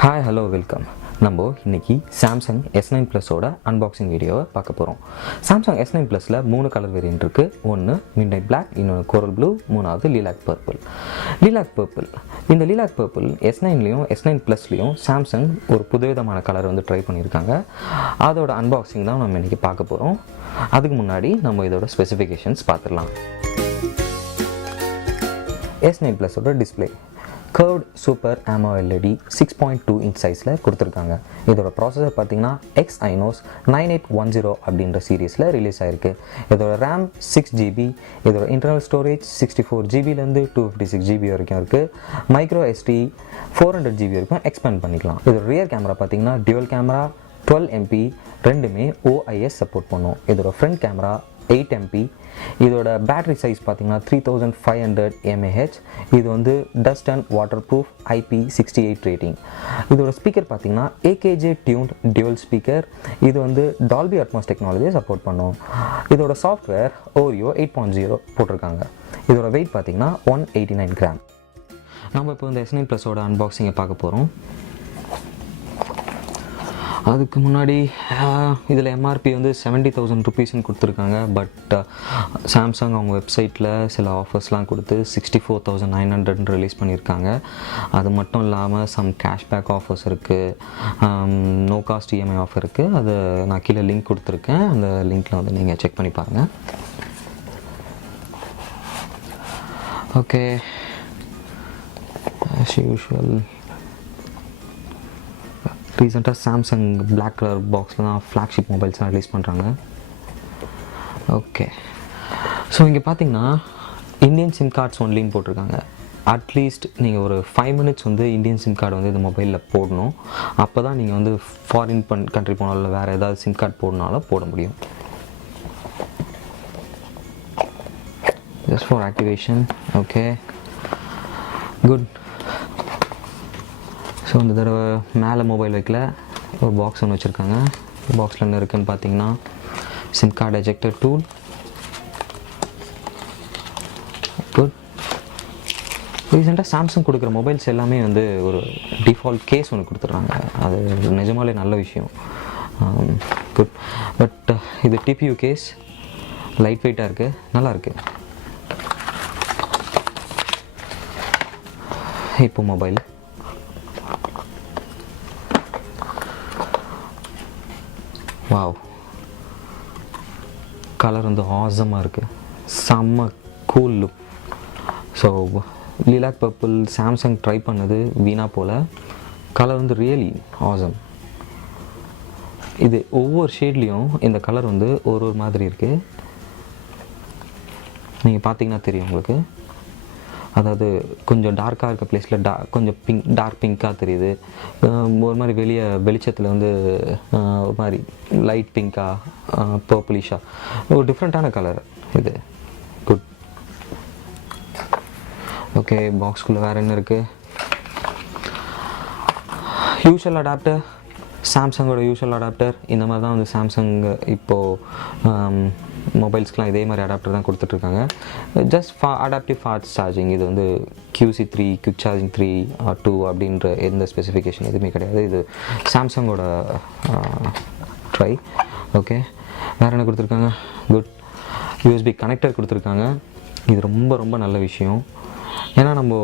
Hi hello welcome. நம்ம இன்றைக்கி Samsung S9 ப்ளஸோட unboxing வீடியோவை பார்க்க போகிறோம். சாம்சங் S9 ப்ளஸில் 3 கலர் வேரியன்ட் இருக்குது. ஒன்று மிட்நைட் பிளாக், இன்னொன்று கோரல் ப்ளூ, மூணாவது லிலாக் பர்பிள். இந்த லிலாக் பர்பிள் S9லையும் S9 ப்ளஸ்லையும் சாம்சங் ஒரு புதுவிதமான கலர் வந்து ட்ரை பண்ணியிருக்காங்க. அதோட அன்பாக்சிங் தான் நம்ம இன்றைக்கி பார்க்க போகிறோம். அதுக்கு முன்னாடி நம்ம இதோட ஸ்பெசிஃபிகேஷன்ஸ் பார்த்துடலாம். S9 ப்ளஸோட display curved super AMOLED 6.2 inch சைஸில் கொடுத்துருக்காங்க. இதோட ப்ராசஸர் பார்த்தீங்கன்னா Exynos 9810 அப்படின்ற சீரீஸில் ரிலீஸ் ஆகிருக்கு. இதோட RAM 6GB, இதோட இன்டர்னல் ஸ்டோரேஜ் 64GBலேருந்து 256GB வரைக்கும் இருக்குது. மைக்ரோ SD 400GB வரைக்கும் எக்ஸ்பேண்ட் பண்ணிக்கலாம். இதோட ரியர் கேமரா பார்த்தீங்கன்னா டியூவல் கேமரா 12MP, ரெண்டுமே OIS சப்போர்ட் பண்ணும். இதோட ஃப்ரண்ட் கேமரா 8MP. இதோட பேட்டரி சைஸ் பார்த்தீங்கன்னா 3500 mAh. இது வந்து dust and water proof IP68 rating. இதோட ஸ்பீக்கர் பார்த்தீங்கன்னா AKG டியூன்ட் டியூவல் ஸ்பீக்கர். இது வந்து டால்பி அட்மாஸ் டெக்னாலஜியை சப்போர்ட் பண்ணும். இதோட சாஃப்ட்வேர் Oreo 8.0 போட்டிருக்காங்க. இதோட வெயிட் பார்த்தீங்கன்னா 189 கிராம். நம்ம இப்போ இந்த S9 ப்ளஸோட அன்பாக்சிங்கை பார்க்க போகிறோம். அதுக்கு முன்னாடி இதில் MRP வந்து 70,000 ருபீஸ்ன்னு கொடுத்துருக்காங்க. பட் சாம்சங் அவங்க வெப்சைட்டில் சில ஆஃபர்ஸ்லாம் கொடுத்து 64,900 ரிலீஸ் பண்ணியிருக்காங்க. அது மட்டும் இல்லாமல் சம் கேஷ்பேக் ஆஃபர்ஸ் இருக்குது, நோ காஸ்ட் EMI ஆஃபர் இருக்குது. அது நான் கீழே லிங்க் கொடுத்துருக்கேன். அந்த லிங்க்கில் வந்து நீங்கள் செக் பண்ணி பாருங்கள். ஓகே, ஆஸ் யூஷுவல் ரீசெண்டாக சாம்சங் பிளாக் கலர் பாக்ஸில் தான் ஃப்ளாக்ஷிப் மொபைல்ஸ்லாம் ரிலீஸ் பண்ணுறாங்க. ஓகே, ஸோ இங்கே பார்த்தீங்கன்னா இந்தியன் சிம் கார்ட்ஸ் ஒன்லின்னு போட்டிருக்காங்க. அட்லீஸ்ட் நீங்கள் ஒரு 5 மினிட்ஸ் வந்து இந்தியன் சிம் கார்டு வந்து இந்த மொபைலில் போடணும். அப்போ தான் நீங்கள் வந்து ஃபாரின் கண்ட்ரி போனாலும் வேறு ஏதாவது சிம் கார்டு போடனாலும் போட முடியும். Just for activation. Okay, good. So இந்த தடவை மேலே மொபைல் வைக்கல, ஒரு பாக்ஸ் ஒன்று வச்சுருக்காங்க. பாக்ஸில் என்ன இருக்குதுன்னு பார்த்தீங்கன்னா sim card ejector tool. Good. ரீசெண்டாக சாம்சங் கொடுக்குற மொபைல்ஸ் எல்லாமே வந்து ஒரு டிஃபால்ட் கேஸ் ஒன்று கொடுத்துட்றாங்க. அது நிஜமாலே நல்ல விஷயம். குட். பட் இது TPU கேஸ், லைட் வெயிட்டாக இருக்குது, நல்லாயிருக்கு. இப்போ மொபைல் வாவ், கலர் வந்து ஆசமாக இருக்குது, செம்ம cool look. So lilac purple Samsung try பண்ணது வீணாக போல். கலர் வந்து ரியலி ஆசம். இது ஒவ்வொரு ஷேட்லேயும் இந்த கலர் வந்து ஒரு மாதிரி இருக்குது. நீங்கள் பார்த்தீங்கன்னா தெரியும் உங்களுக்கு. அதாவது கொஞ்சம் டார்க்காக இருக்க பிளேஸில் கொஞ்சம் டார்க் பிங்க்காக தெரியுது. ஒரு மாதிரி வெளிச்சத்தில் வந்து ஒரு மாதிரி லைட் பிங்க்காக, பர்பிளிஷாக, ஒரு டிஃப்ரெண்ட்டான கலர் இது. குட். ஓகே, பாக்ஸ்குள்ளே வேறு என்ன இருக்குது? யூஷுவல் அடாப்டர், சாம்சங்கோட யூஷுவல் அடாப்டர். இந்த மாதிரி தான் வந்து சாம்சங் இப்போது மொபைல்ஸ்க்கெலாம் இதே மாதிரி அடாப்டர் தான் கொடுத்துட்ருக்காங்க. Just adaptive fast charging. இது வந்து QC3 குவிக் சார்ஜிங் 3 or 2 அப்படின்ற எந்த ஸ்பெசிஃபிகேஷன் எதுவுமே கிடையாது. இது சாம்சங்கோட ட்ரை. ஓகே, வேறு என்ன கொடுத்துருக்காங்க? குட். USB கனெக்டர் கொடுத்துருக்காங்க. இது ரொம்ப ரொம்ப நல்ல விஷயம். ஏன்னா நம்ம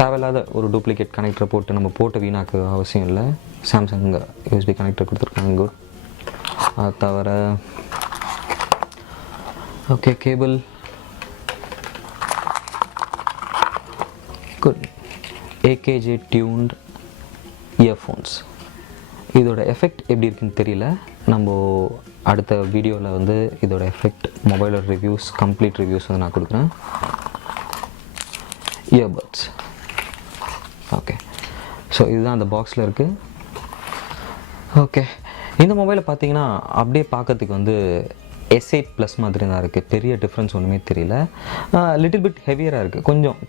தேவையில்லாத ஒரு டூப்ளிகேட் கனெக்டரை போட்டு நம்ம போட்டு வீணாக்க அவசியம் இல்லை. சாம்சங் USB கனெக்டர் கொடுத்துருக்காங்க. குட். அது தவிர okay, cable. Good. AKG tuned earphones. இதோட எஃபெக்ட் எப்படி இருக்குன்னு தெரியல. நம்ம அடுத்த வீடியோவில் வந்து இதோட எஃபெக்ட், மொபைலோட ரிவ்யூஸ், கம்ப்ளீட் ரிவ்யூஸ் வந்து நான் கொடுக்குறேன். இயர்பட்ஸ். ஓகே, ஸோ இதுதான் அந்த பாக்ஸில் இருக்குது. ஓகே, இந்த மொபைலை பார்த்தீங்கன்னா அப்படியே பார்க்கறதுக்கு வந்து S8 ப்ளஸ் மாதிரி தான் இருக்குது. பெரிய டிஃப்ரென்ஸ் ஒன்றுமே தெரியல. லிட்டில் பிட் ஹெவியராக இருக்குது,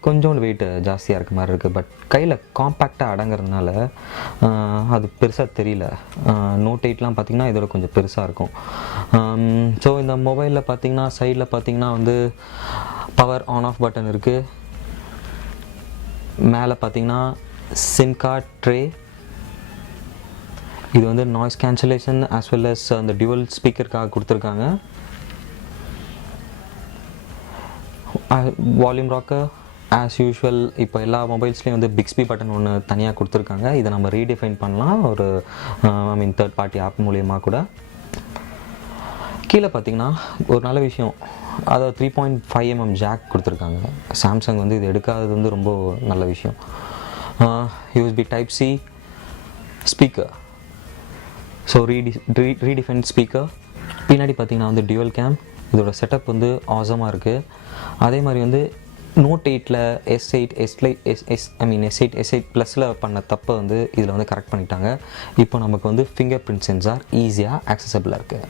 கொஞ்சோண்டு வெயிட் ஜாஸ்தியாக இருக்க மாதிரி இருக்குது. பட் கையில் காம்பேக்டாக அடங்கிறதுனால அது பெருசாக தெரியல. நோட் 8லாம் பார்த்திங்கன்னா இதோட கொஞ்சம் பெருசாக இருக்கும். ஸோ இந்த மொபைலில் பார்த்திங்கன்னா சைடில் பார்த்திங்கன்னா வந்து பவர் ஆன் ஆஃப் பட்டன் இருக்குது. மேலே பார்த்திங்கன்னா சிம் கார்ட் ட்ரே. இது வந்து noise cancellation as well as அந்த டியூவல் ஸ்பீக்கருக்காக கொடுத்துருக்காங்க. Volume rocker as usual. இப்போ எல்லா மொபைல்ஸ்லேயும் வந்து பிக்ஸ்பி பட்டன் ஒன்று தனியாக கொடுத்துருக்காங்க. இதை நம்ம ரீடிஃபைன் பண்ணலாம் ஒரு தேர்ட் பார்ட்டி ஆப் மூலியமாக கூட. கீழே பார்த்தீங்கன்னா ஒரு நல்ல விஷயம், அதாவது 3.5mm ஜாக் கொடுத்துருக்காங்க. சாம்சங் வந்து இது எடுக்காதது வந்து ரொம்ப நல்ல விஷயம். USB type C speaker, so redefine speaker. பின்னாடி பார்த்தீங்கன்னா வந்து டியூவல் கேம். இதோட செட்டப் வந்து ஆசமாக இருக்குது. அதே மாதிரி வந்து நோட் 8ல் S8 S8 ப்ளஸில் பண்ண தப்பை வந்து இதில் வந்து கரெக்ட் பண்ணிட்டாங்க. இப்போ நமக்கு வந்து ஃபிங்கர் பிரிண்ட் சென்சார் ஈஸியாக ஆக்சசபிளாக இருக்குது.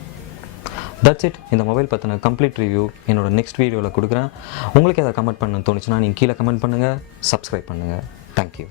That's it. இந்த மொபைல் பற்றின கம்ப்ளீட் ரிவ்யூ என்னோட நெக்ஸ்ட் வீடியோவில் கொடுக்குறேன். உங்களுக்கு எதாவது கமெண்ட் பண்ண தோணுச்சுன்னா நீங்கள் கீழே கமெண்ட் பண்ணுங்கள், சப்ஸ்கிரைப் பண்ணுங்கள். தேங்க்யூ.